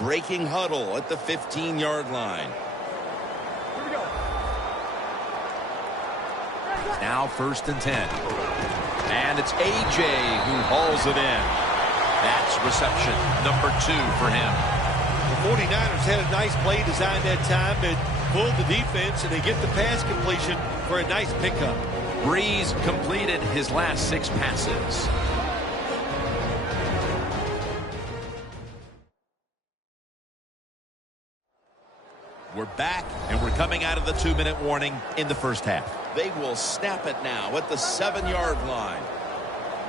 Breaking huddle at the 15-yard line. Here we go. Now 1st and 10. And it's A.J. who hauls it in. That's reception number 2 for him. The 49ers had a nice play design that time that pulled the defense, and they get the pass completion for a nice pickup. Breeze completed his last 6 passes. We're back, and we're coming out of the 2-minute warning in the first half. They will snap it now at the 7-yard line.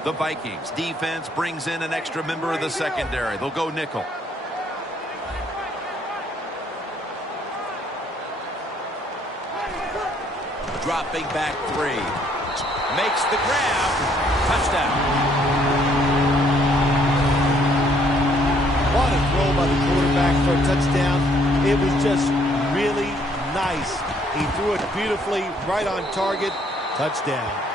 The Vikings defense brings in an extra member of the secondary. They'll go nickel. Dropping back 3. Makes the grab. Touchdown. What a throw by the quarterback for a touchdown. It was just really nice. He threw it beautifully, right on target. Touchdown.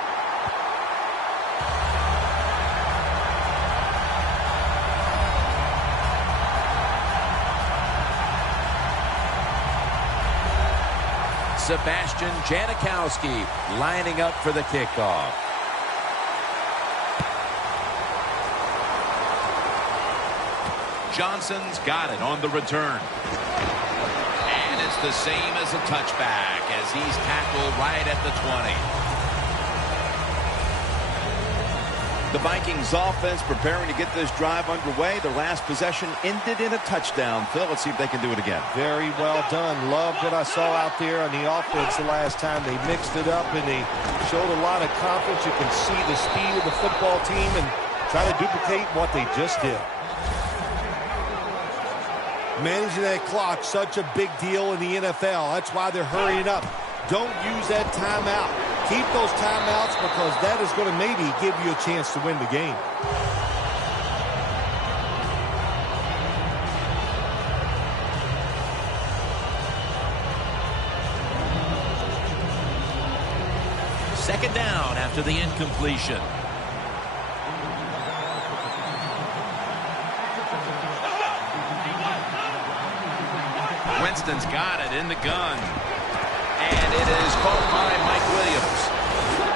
Sebastian Janikowski lining up for the kickoff. Johnson's got it on the return. And it's the same as a touchback as he's tackled right at the 20. The Vikings offense preparing to get this drive underway. Their last possession ended in a touchdown. Phil, let's see if they can do it again. Very well done. Loved what I saw out there on the offense the last time. They mixed it up and they showed a lot of confidence. You can see the speed of the football team and try to duplicate what they just did. Managing that clock, such a big deal in the NFL. That's why they're hurrying up. Don't use that timeout. Keep those timeouts because that is going to maybe give you a chance to win the game. Second down after the incompletion. Winston's got it in the gun. And it is caught by Mike Williams.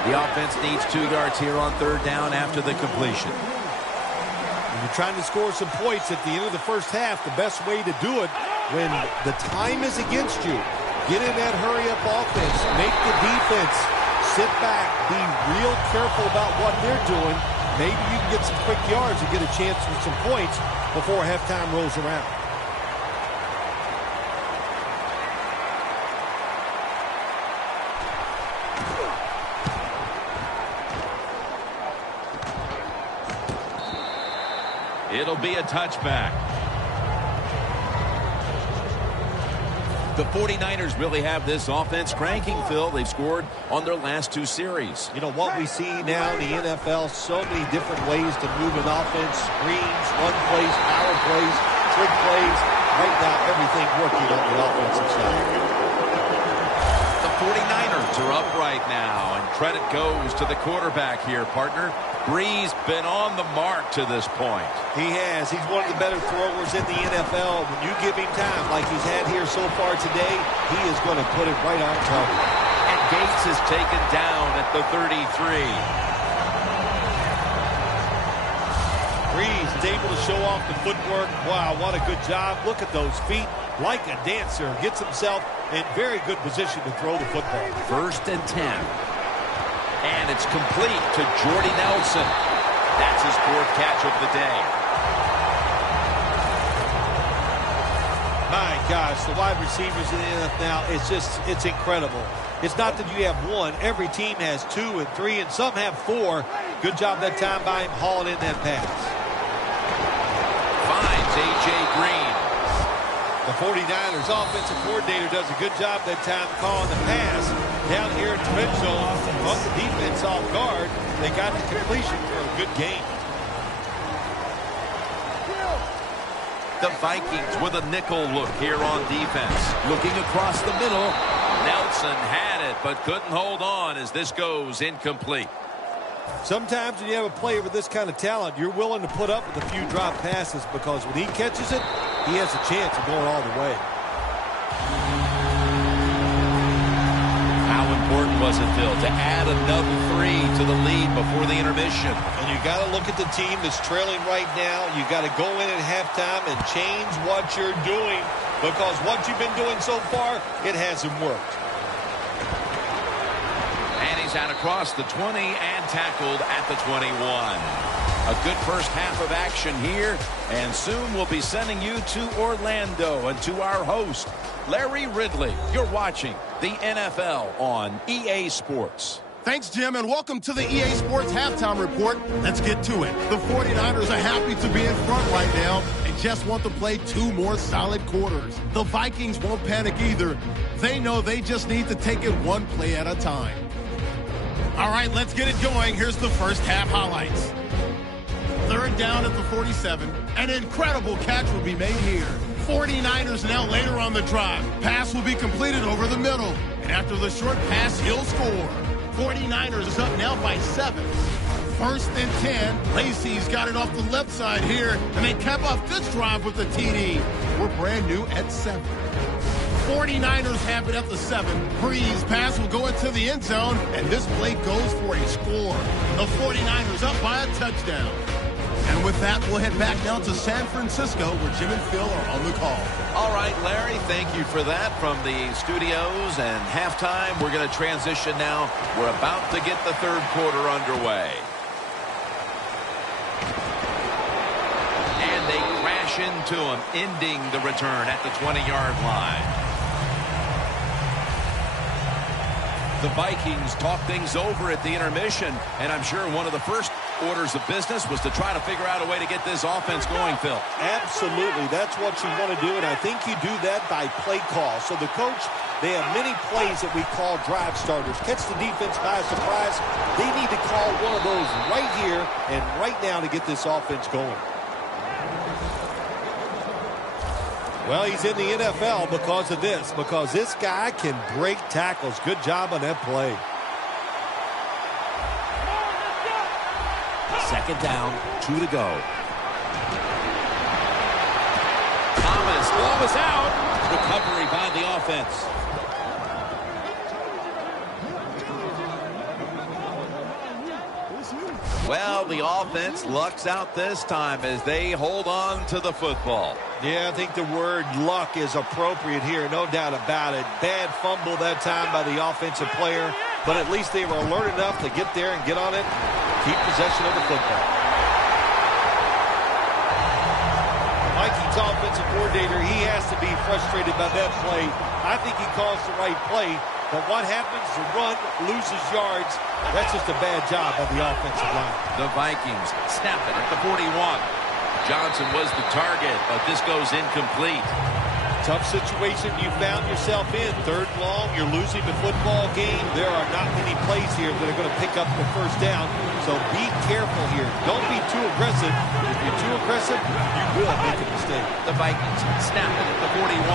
The offense needs 2 yards here on 3rd down after the completion. When you're trying to score some points at the end of the first half, the best way to do it when the time is against you, get in that hurry-up offense, make the defense sit back, be real careful about what they're doing. Maybe you can get some quick yards and get a chance for some points before halftime rolls around. It'll be a touchback. The 49ers really have this offense cranking, Phil. They've scored on their last 2 series. You know, what we see now in the NFL, so many different ways to move an offense. Screens, run plays, power plays, trick plays. Right now, everything working on the offensive side. The 49ers are up right now, and credit goes to the quarterback here, partner. Breeze been on the mark to this point. He has. He's one of the better throwers in the NFL. When you give him time like he's had here so far today, he is going to put it right on target. And Gates is taken down at the 33. Breeze is able to show off the footwork. Wow, what a good job. Look at those feet. Like a dancer. Gets himself in very good position to throw the football. 1st and 10. And it's complete to Jordy Nelson. That's his 4th catch of the day. My gosh, the wide receivers in the NFL, it's incredible. It's not that you have one. Every team has 2 and 3, and some have 4. Good job that time by him hauling in that pass. Finds A.J. Green. The 49ers offensive coordinator does a good job that time calling the pass down here at the red zone. Caught the defense off guard. They got the completion for a good game. The Vikings with a nickel look here on defense. Looking across the middle. Nelson had it, but couldn't hold on as this goes incomplete. Sometimes when you have a player with this kind of talent, you're willing to put up with a few drop passes because when he catches it, he has a chance of going all the way. How important was it, Phil, to add another 3 to the lead before the intermission? And you got to look at the team that's trailing right now. You got to go in at halftime and change what you're doing, because what you've been doing so far, it hasn't worked. And he's out across the 20 and tackled at the 21. A good first half of action here, and soon we'll be sending you to Orlando and to our host, Larry Ridley. You're watching the NFL on EA Sports. Thanks, Jim, and welcome to the EA Sports Halftime Report. Let's get to it. The 49ers are happy to be in front right now and just want to play 2 more solid quarters. The Vikings won't panic either. They know they just need to take it 1 play at a time. All right, let's get it going. Here's the first half highlights. 3rd down at the 47. An incredible catch will be made here. 49ers now later on the drive. Pass will be completed over the middle. And after the short pass, he'll score. 49ers is up now by 7. 1st and 10. Lacey's got it off the left side here. And they cap off this drive with the TD. We're brand new at 7. 49ers have it at the 7. Breeze pass will go into the end zone. And this play goes for a score. The 49ers up by a touchdown. And with that, we'll head back now to San Francisco, where Jim and Phil are on the call. All right, Larry, thank you for that from the studios. And halftime, we're going to transition now. We're about to get the 3rd quarter underway. And they crash into him, ending the return at the 20-yard line. The Vikings talk things over at the intermission, and I'm sure one of the first orders of business was to try to figure out a way to get this offense going, Phil. Absolutely. That's what you want to do, and I think you do that by play call. So the coach, they have many plays that we call drive starters. Catch the defense by surprise. They need to call one of those right here and right now to get this offense going. Well, he's in the NFL because of this, because this guy can break tackles. Good job on that play. 2nd down, 2 to go. Thomas, ball is out. Recovery by the offense. Well, the offense lucks out this time as they hold on to the football. Yeah, I think the word luck is appropriate here, no doubt about it. Bad fumble that time by the offensive player, but at least they were alert enough to get there and get on it, keep possession of the football. Vikings offensive coordinator, he has to be frustrated by that play. I think he calls the right play, but what happens? The run loses yards. That's just a bad job by the offensive line. The Vikings snap it at the 41. Johnson was the target, but this goes incomplete. Tough situation you found yourself in. 3rd and long, you're losing the football game. There are not many plays here that are going to pick up the 1st down, so be careful here. Don't be too aggressive. If you're too aggressive, you will make a mistake. The Vikings snap it at the 41.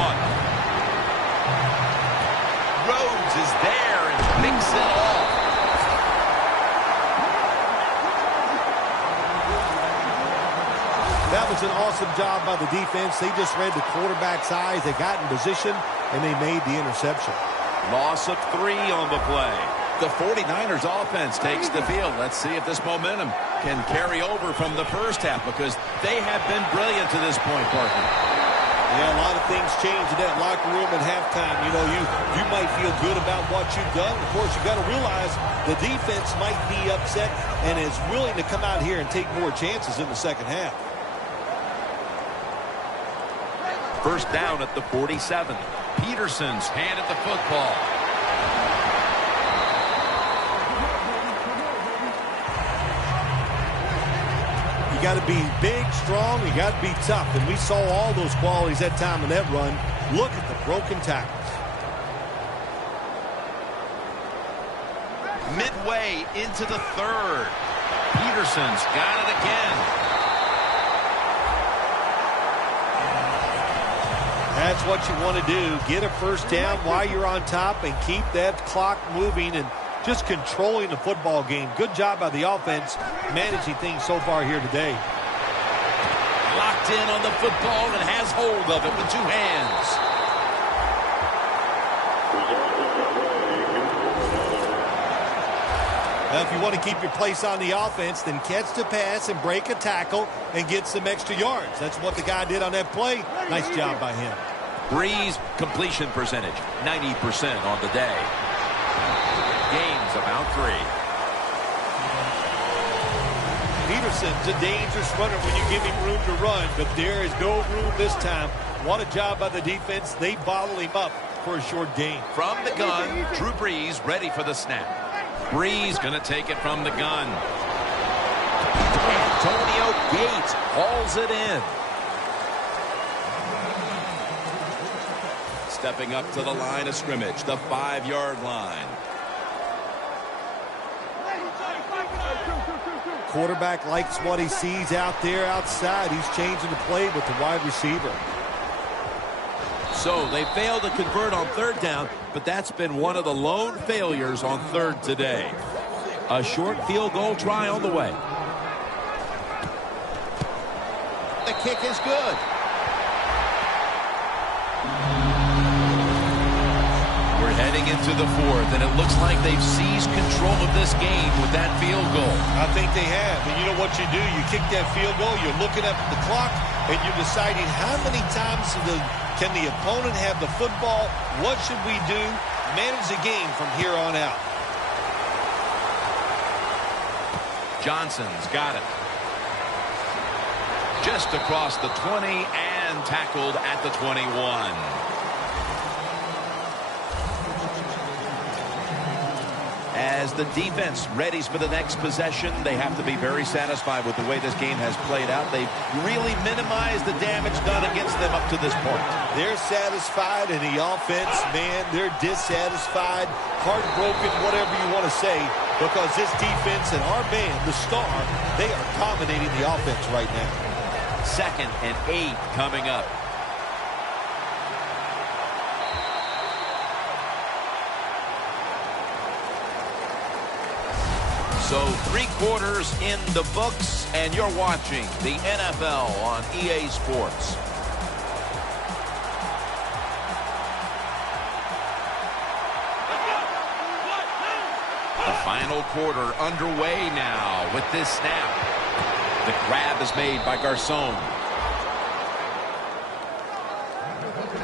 Rhodes is there and picks it off. That was an awesome job by the defense. They just read the quarterback's eyes. They got in position, and they made the interception. Loss of 3 on the play. The 49ers offense takes the field. Let's see if this momentum can carry over from the first half, because they have been brilliant to this point, partner. Yeah, a lot of things change in that locker room at halftime. You know, you might feel good about what you've done. Of course, you got to realize the defense might be upset and is willing to come out here and take more chances in the second half. 1st down at the 47. Peterson's handed the football. You got to be big, strong, you got to be tough. And we saw all those qualities that time in that run. Look at the broken tackles. Midway into the 3rd. Peterson's got it again. That's what you want to do. Get a 1st down while you're on top and keep that clock moving and just controlling the football game. Good job by the offense managing things so far here today. Locked in on the football and has hold of it with two hands. Now, if you want to keep your place on the offense, then catch the pass and break a tackle and get some extra yards. That's what the guy did on that play. Nice job by him. Breeze completion percentage, 90% on the day. Gains about 3. Peterson's a dangerous runner when you give him room to run, but there is no room this time. What a job by the defense. They bottle him up for a short gain. From the gun, Drew Brees ready for the snap. Brees going to take it from the gun. Antonio Gates hauls it in. Stepping up to the line of scrimmage, the 5-yard line. Quarterback likes what he sees out there outside. He's changing the play with the wide receiver. So they failed to convert on third down, but that's been one of the lone failures on third today. A short field goal try on the way. The kick is good. We're heading into the fourth, and it looks like they've seized control of this game with that field goal. I think they have. And you know what you do? You kick that field goal, you're looking at the clock, and you're deciding how many times can the opponent have the football? What should we do? Manage the game from here on out. Johnson's got it. Just across the 20 and tackled at the 21. As the defense readies for the next possession, they have to be very satisfied with the way this game has played out. They've really minimized the damage done against them up to this point. They're satisfied, and the offense, man, they're dissatisfied, heartbroken, whatever you want to say, because this defense and our man, the star, they are dominating the offense right now. 2nd and 8 coming up. So 3 quarters in the books, and you're watching the NFL on EA Sports. The final quarter underway now with this snap. The grab is made by Garcon.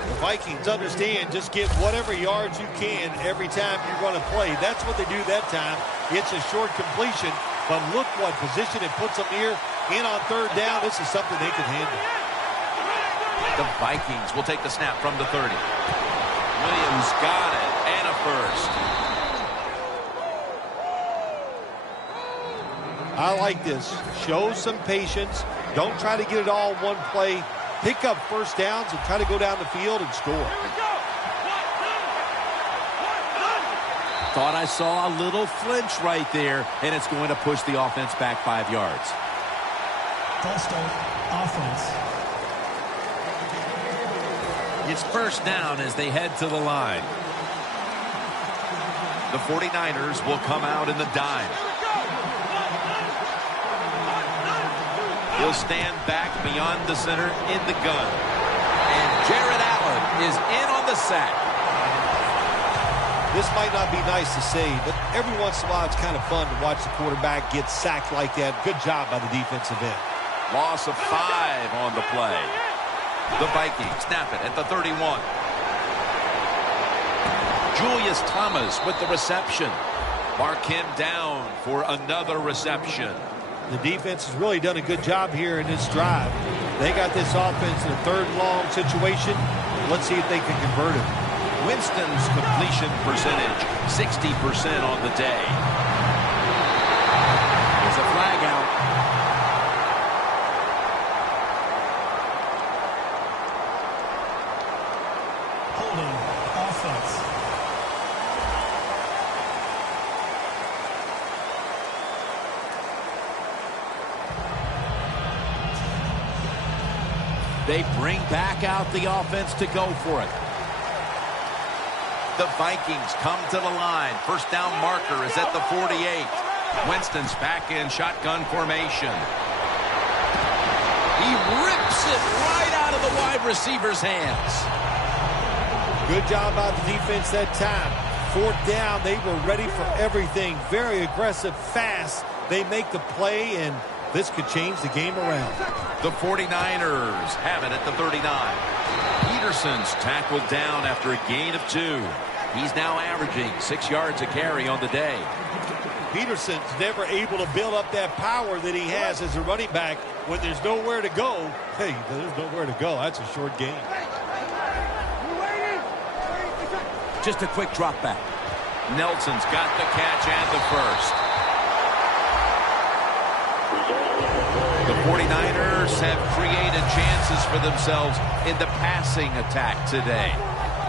The Vikings understand just get whatever yards you can every time you're going to play. That's what they do that time. It's a short completion, but look what position it puts them here in on third down. This is something they can handle. The Vikings will take the snap from the 30. Williams got it, and a first. I like this. Show some patience. Don't try to get it all in one play. Pick up first downs and try to go down the field and score. Thought I saw a little flinch right there, and it's going to push the offense back 5 yards. False start, offense. It's first down as they head to the line. The 49ers will come out in the dime. He'll stand back beyond the center in the gun. And Jared Allen is in on the sack. This might not be nice to say, but every once in a while it's kind of fun to watch the quarterback get sacked like that. Good job by the defensive end. Loss of 5 on the play. The Vikings snap it at the 31. Julius Thomas with the reception. Mark him down for another reception. The defense has really done a good job here in this drive. They got this offense in a 3rd and long situation. Let's see if they can convert it. Winston's completion percentage, 60% on the day. There's a flag out. Holding, offense. They bring back out the offense to go for it. The Vikings come to the line. First down marker is at the 48. Winston's back in shotgun formation. He ripped rips it right out of the wide receiver's hands. Good job by the defense that time. Fourth down, they were ready for everything. Very aggressive, fast. They make the play, and this could change the game around. The 49ers have it at the 39. Peterson's tackled down after a gain of 2. He's now averaging 6 yards a carry on the day. Peterson's never able to build up that power that he has as a running back when there's nowhere to go. Hey, there's nowhere to go. That's a short game. Just a quick drop back. Nelson's got the catch and the first. The 49ers have created chances for themselves in the passing attack today.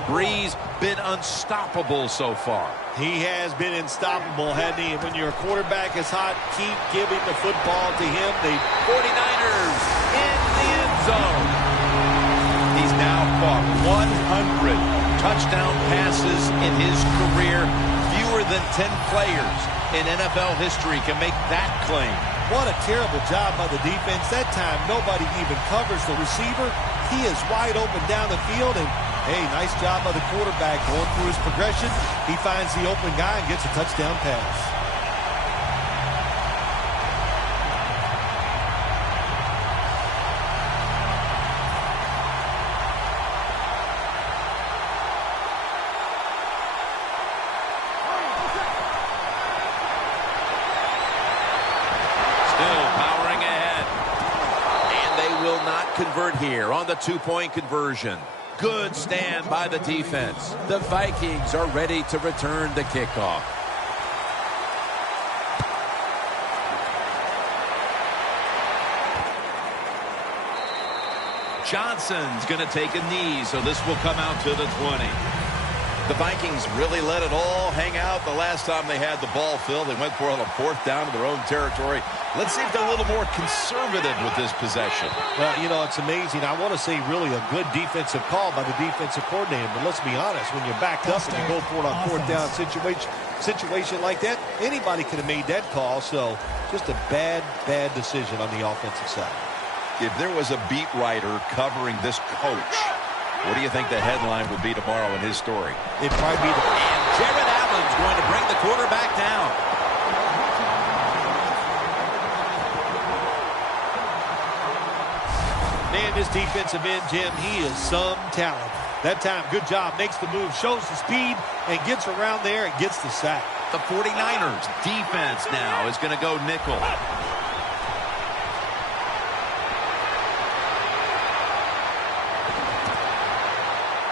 Breeze been unstoppable so far. He has been unstoppable, hasn't he? And when your quarterback is hot, keep giving the football to him. The 49ers in the end zone. He's now caught 100 touchdown passes in his career. Fewer than 10 players in NFL history can make that claim. What a terrible job by the defense. That time, nobody even covers the receiver. He is wide open down the field, and hey, nice job by the quarterback going through his progression. He finds the open guy and gets a touchdown pass. Convert here on the two-point conversion. Good stand by the defense. The Vikings are ready to return the kickoff. Johnson's going to take a knee, so this will come out to the 20. The Vikings really let it all hang out the last time they had the ball, Phil. They went for it on a fourth down in their own territory. Let's see if they're a little more conservative with this possession. Well, you know, it's amazing. I want to say really a good defensive call by the defensive coordinator. But let's be honest, when you're backed up and you go for it on fourth down situation like that, anybody could have made that call. So just a bad decision on the offensive side. If there was a beat writer covering this coach, what do you think the headline would be tomorrow in his story? It'd probably be the... And Jared Allen's going to bring the quarterback down. Man, this defensive end, Jim, he is some talent. That time, good job, makes the move, shows the speed, and gets around there and gets the sack. The 49ers defense now is going to go nickel.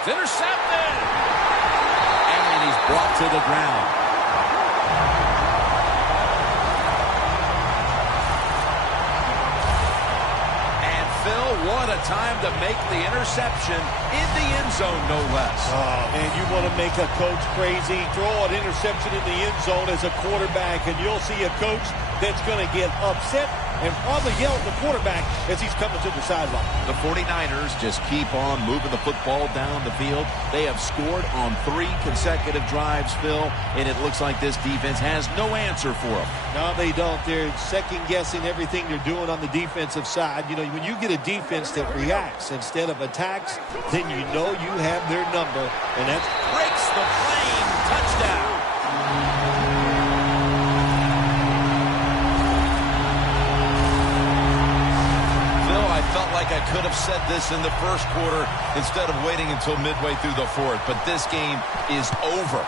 It's intercepted. And he's brought to the ground. And Phil, what a time to make the interception in the end zone, no less. Oh, man, you want to make a coach crazy. Throw an interception in the end zone as a quarterback, and you'll see a coach that's going to get upset and probably yell at the quarterback as he's coming to the sideline. The 49ers just keep on moving the football down the field. They have scored on 3 consecutive drives, Phil, and it looks like this defense has no answer for them. No, they don't. They're second-guessing everything they're doing on the defensive side. You know, when you get a defense that reacts instead of attacks, then you know you have their number, and that breaks the plane. Touchdown. I felt like I could have said this in the first quarter instead of waiting until midway through the fourth, but this game is over.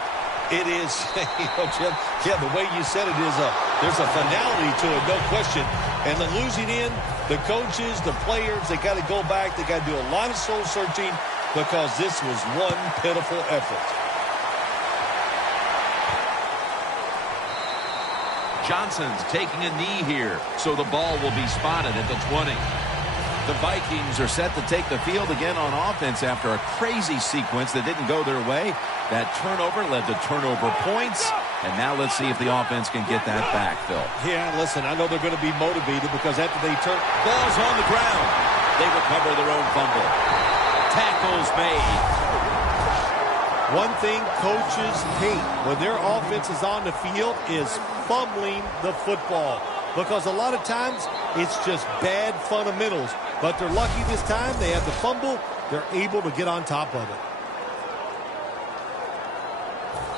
It is, you know, Jim, yeah, the way you said it is there's a finality to it, no question. And the losing end, the coaches, the players, they got to go back. They got to do a lot of soul searching because this was one pitiful effort. Johnson's taking a knee here, so the ball will be spotted at the 20. The Vikings are set to take the field again on offense after a crazy sequence that didn't go their way. That turnover led to turnover points. And now let's see if the offense can get that back, Phil. Yeah, listen, I know they're going to be motivated because after they turn... Ball's on the ground. They recover their own fumble. Tackles made. One thing coaches hate when their offense is on the field is fumbling the football. Because a lot of times It's just bad fundamentals. But they're lucky this time. They had the fumble. They're able to get on top of it.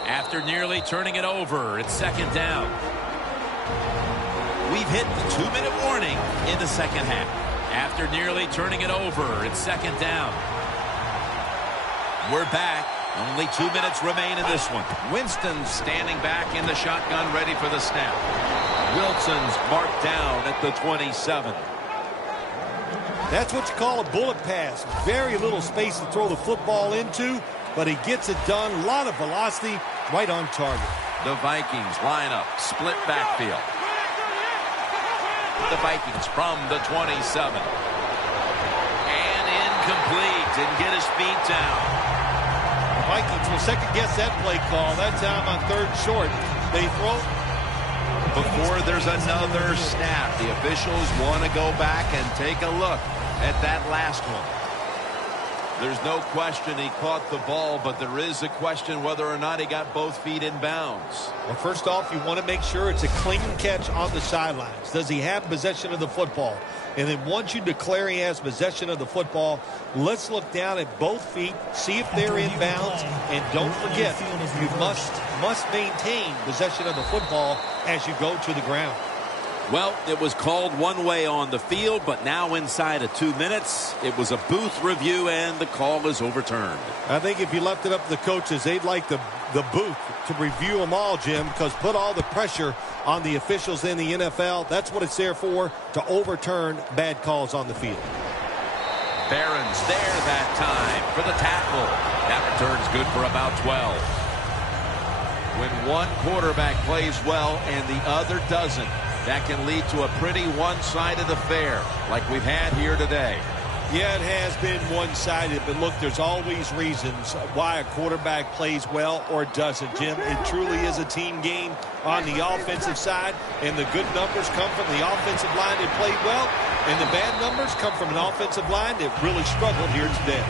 After nearly turning it over, it's second down. We've hit the 2-minute warning in the second half. After nearly turning it over, it's second down. We're back. Only 2 minutes remain in this one. Winston standing back in the shotgun, ready for the snap. Wilson's marked down at the 27. That's what you call a bullet pass. Very little space to throw the football into, but he gets it done. A lot of velocity, right on target. The Vikings line up, split backfield. The Vikings from the 27. And incomplete. Didn't get his feet down. The Vikings will second-guess that play call. That time on 3rd and short. They throw. Before there's another snap, the officials want to go back and take a look at that last one. There's no question he caught the ball, but there is a question whether or not he got both feet in bounds. Well, first off, you want to make sure it's a clean catch on the sidelines. Does he have possession of the football? And then once you declare he has possession of the football, let's look down at both feet, see if they're in bounds, and don't forget, you must maintain possession of the football as you go to the ground. Well, it was called one way on the field, but now inside of 2 minutes, it was a booth review, and the call is overturned. I think if you left it up to the coaches, they'd like the booth to review them all, Jim, because put all the pressure on the officials in the NFL. That's what it's there for, to overturn bad calls on the field. Barron's there that time for the tackle. That return's good for about 12. When one quarterback plays well and the other doesn't, that can lead to a pretty one-sided affair like we've had here today. Yeah, it has been one-sided, but look, there's always reasons why a quarterback plays well or doesn't, Jim. It truly is a team game on the offensive side, and the good numbers come from the offensive line that played well, and the bad numbers come from an offensive line that really struggled here today.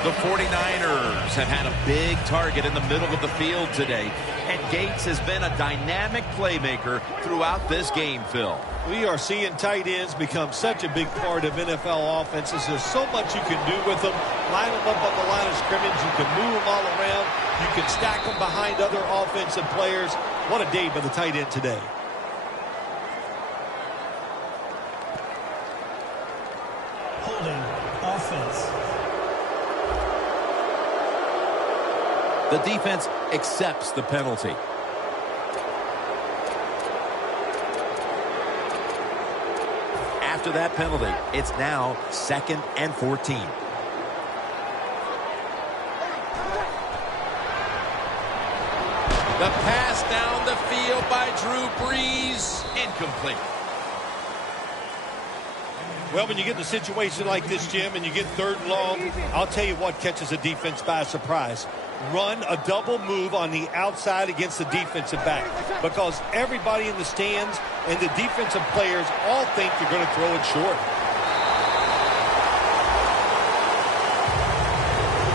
The 49ers have had a big target in the middle of the field today, and Gates has been a dynamic playmaker throughout this game, Phil. We are seeing tight ends become such a big part of NFL offenses. There's so much you can do with them. Line them up on the line of scrimmage. You can move them all around. You can stack them behind other offensive players. What a day by the tight end today. Holding offense. The defense accepts the penalty. After that penalty, it's now 2nd and 14. The pass down the field by Drew Brees. Incomplete. Well, when you get in a situation like this, Jim, and you get 3rd and long, I'll tell you what catches a defense by surprise. Run a double move on the outside against the defensive back, because everybody in the stands and the defensive players all think you're going to throw it short.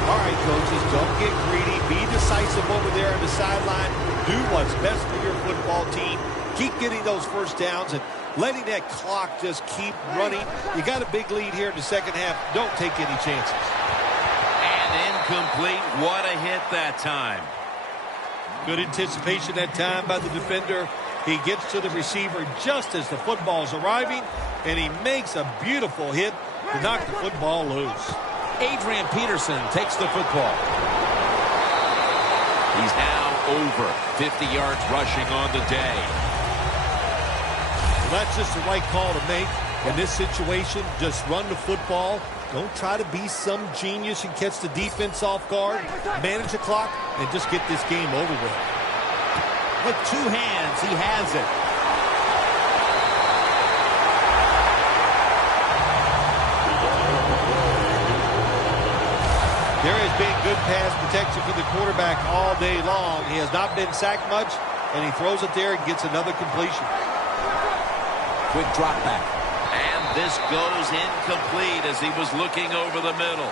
All right, coaches, don't get greedy. Be decisive over there on the sideline. Do what's best for your football team. Keep getting those first downs and letting that clock just keep running. You got a big lead here in the second half. Don't take any chances. Incomplete. What a hit that time. Good anticipation that time by the defender. He gets to the receiver just as the football's arriving, and he makes a beautiful hit to knock the football loose. Adrian Peterson takes the football. He's now over 50 yards rushing on the day. Well, that's just the right call to make in this situation. Just run the football. Don't try to be some genius and catch the defense off guard. Manage the clock and just get this game over with. With 2 hands, he has it. There has been good pass protection for the quarterback all day long. He has not been sacked much, and he throws it there and gets another completion. Quick drop back. And this goes incomplete as he was looking over the middle.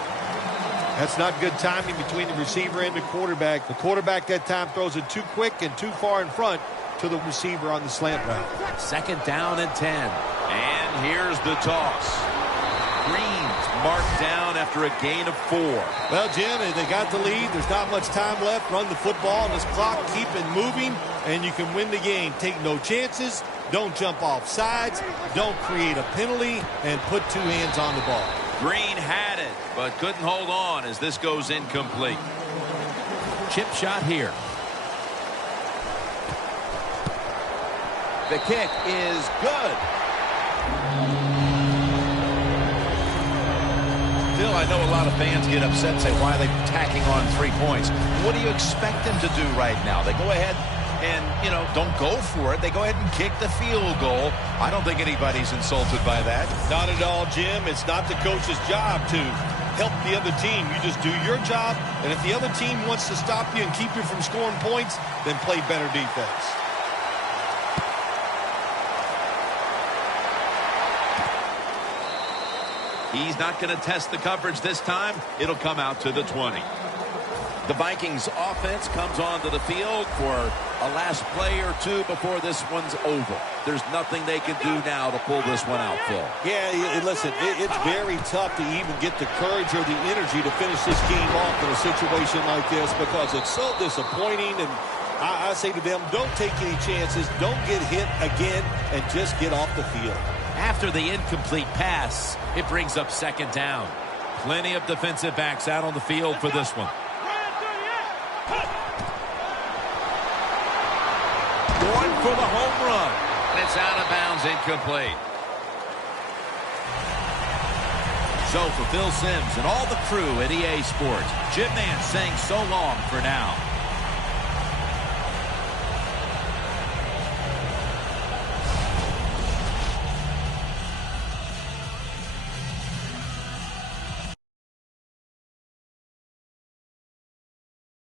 That's not good timing between the receiver and the quarterback. The quarterback that time throws it too quick and too far in front to the receiver on the slant route. 2nd down and 10. And here's the toss. Green's marked down after a gain of 4. Well, Jim, they got the lead. There's not much time left. Run the football, and this clock, keep it moving, and you can win the game. Take no chances. Don't jump off sides. Don't create a penalty, and put 2 hands on the ball. Green had it, but couldn't hold on as this goes incomplete. Chip shot here. The kick is good. Phil, I know a lot of fans get upset and say, why are they tacking on 3 points? What do you expect them to do right now? They go ahead and, don't go for it. They go ahead and kick the field goal. I don't think anybody's insulted by that. Not at all, Jim. It's not the coach's job to help the other team. You just do your job, and if the other team wants to stop you and keep you from scoring points, then play better defense. He's not going to test the coverage this time. It'll come out to the 20. The Vikings offense comes onto the field for a last play or 2 before this one's over. There's nothing they can do now to pull this one out, Phil. Yeah, listen, it's very tough to even get the courage or the energy to finish this game off in a situation like this because it's so disappointing. And I say to them, don't take any chances. Don't get hit again and just get off the field. After the incomplete pass, it brings up 2nd down. Plenty of defensive backs out on the field for this one. Going for the home run. And it's out of bounds, incomplete. So for Phil Simms and all the crew at EA Sports, Jim Nance saying so long for now.